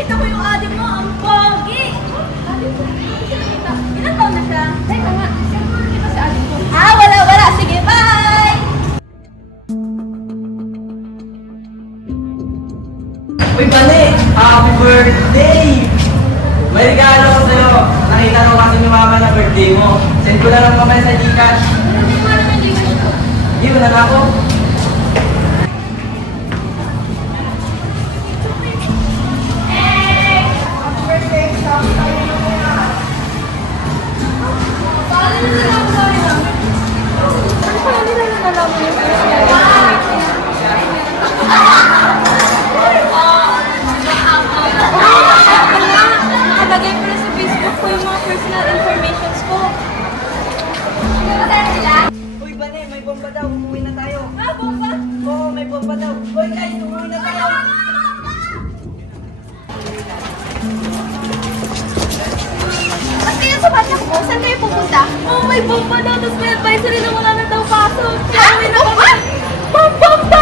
nakita ko yung adik mo, ang pogi! Ilan taon na siya? Teka nga, siguro di ba si adik ko? Ah, wala. Sige, bye! Uy, Bane! Happy birthday! May regalo ko sa'yo. Nakita ko kasi yung mama na birthday mo. Send ko na lang mamaya sa Gcash. Ano yung mga naman di ba siya? Hindi mo na ako. Paano na nila ako sa akin? Ano pala nila nalaman yung personal information? Nakalagay pala sa Facebook ko yung mga personal informations ko. Uy, Bane, may bomba daw. Umuwi na tayo. Ah, bomba? Oo, may bomba daw. Uy, guys, umuwi na tayo. Ba't kayo sa bata ko? Saan kayo pupunta? Oh, may bomba daw. Tapos may advisory na wala na daw pasok. Kaya uwi na kami. Bomba!